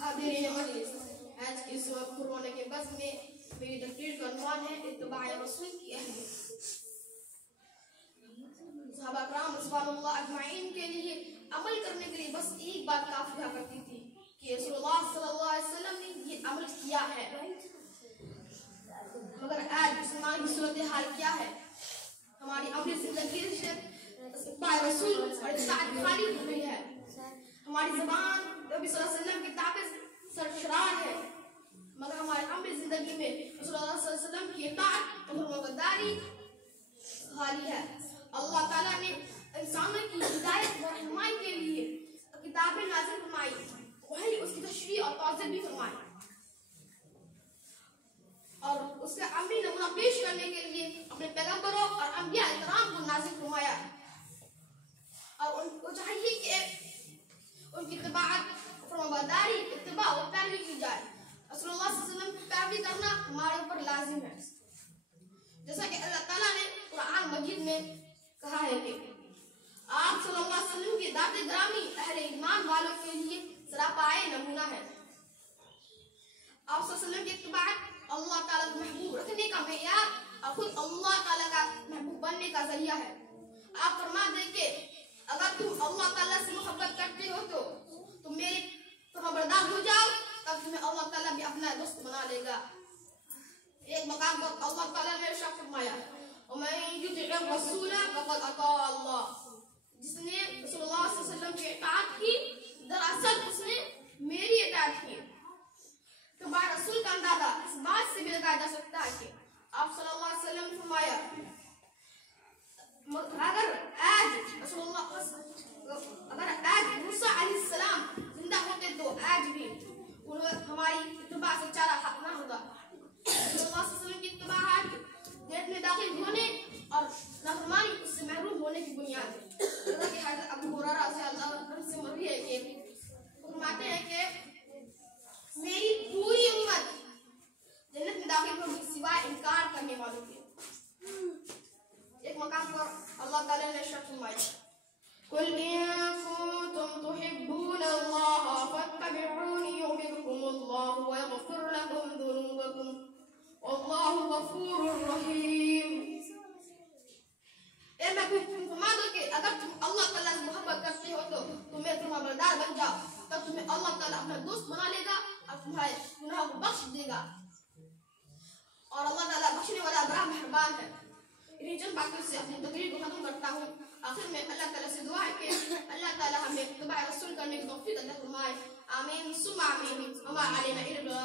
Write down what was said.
हाज़िरीन अज़ीज़, आज की इस वक्त कुरान के बज़्म में मेरी तकरीर का उन्वान है इत्तिबाए रसूल की अहमियत। सहाबा किराम रज़ियल्लाहु अजमईन के लिए अमल करने के लिए बस एक बात काफी हुआ करती थी कि रसूलुल्लाह सल्लल्लाहु अलैहि वसल्लम ने ये अमल किया है। मगर आज मुसलमान की सूरत हाल क्या है? हमारी अमली जिंदगी से इत्तिबाए रसूल और इत्तिबाअत खाली हो गई है। हमारी ज़बान नबी सल्लल्लाहु अलैहि वसल्लम की ताक़त सरशरार है, मगर हमारी अमली जिंदगी में रसूलुल्लाह सल्लल्लाहु अलैहि वसल्लम की इताअत और फरमाबरदारी खाली है। अल्लाह ताला ने इंसानों की हिदायत और रहनुमाई के लिए किताबें नाज़िल फरमाई, वही उसकी तशरीह और तौज़ीह भी फरमाई और उसका अमली नमूना पेश करने के लिए अपने पैगंबरों और अंबिया इकराम को नाज़िल फरमाया और उनको चाहिए कि उनकी इत्तिबाअत फरमाबरदारी इत्तिबा और पैरवी की जाए। रसूलुल्लाह सल्लल्लाहु अलैहि वसल्लम की पैरवी करना हमारे ऊपर लाजिम है। जैसा कि अल्लाह ताला ने कुरान मजीद में कहा है कि आप सल्लल्लाहु अलैहि वसल्लम की दाते ग्रामी अहले ईमान वालों के लिए सरापाए नमूना है। आप सल्लल्लाहु अलैहि वसल्लम की इत्तिबाअत अल्लाह ताला को महबूब रखने का मेयार और खुद अल्लाह ताला का महबूब बनने का जरिया है। आप फरमा दें कि अगर तुम अल्लाह ताला से मोहब्बत करते हो तो तुम मेरे फरमाबरदार हो जाओ, तब तुम्हें अल्लाह ताला भी अपना दोस्त बना लेगा। एक मकाम पर अल्लाह ताला ने इरशाद फरमाया, "वमन युति'र रसूल फक़द अता अल्लाह", जिसने रसूलुल्लाह सल्लल्लाहु अलैहि वसल्लम की इताअत की, दरअसल उसने मेरी इताअत की। तो रसूल का अंदाजा इस बात से भी लगाया जा सकता है कि आप सल्लल्लाहु अलैहि वसल्लम ने फरमाया, अगर आज मूसा अलैहिस्सलाम जिंदा होते तो आज भी हमारी इत्तिबा से चारा हक ना होगा। रसूलुल्लाह सल्लल्लाहु अलैहि वसल्लम की इत्तिबा जेल में दाखिल होने और नाफरमानी उससे महरूम होने की बुनियाद है। जैसा कि हज़रत अबू हुरैरा रज़ियल्लाहु अन्हु से मरवी है कि फरमाते हैं कि मेरी पूरी उम्मत जन्नत में दाखिल होगी सिवाय इनकार करने वालों के। एक मकाम पर अल्लाह ताला ने इरशाद फरमाया, कुल इन कुंतुम तुहिब्बूनल्लाह फत्तबिऊनी युहब्बुकुमुल्लाह व यग़फिर लकुम ज़ुनूबकुम वल्लाहु गफूरुर रहीम। ए महबूब, फरमा दो कि अगर तुम अल्लाह ताला से मोहब्बत करते हो तो तुम मेरे फरमाबरदार बन जाओ, तब तुम्हें अल्लाह ताला अपना दोस्त बना लेगा और तुम्हारे गुनाहों को बख्श देगा और अल्लाह ताला बख्शने वाला बड़ा मेहरबान है। इन्हीं चंद बातों से अपनी तकरीर को खत्म करता हूँ। आखिर में अल्लाह ताला से दुआ है कि अल्लाह ताला हमें इत्तिबा रसूल करने की तौफीक अता फरमाए। आमीन सुम्मा आमीन। वमा अलैना इल्ला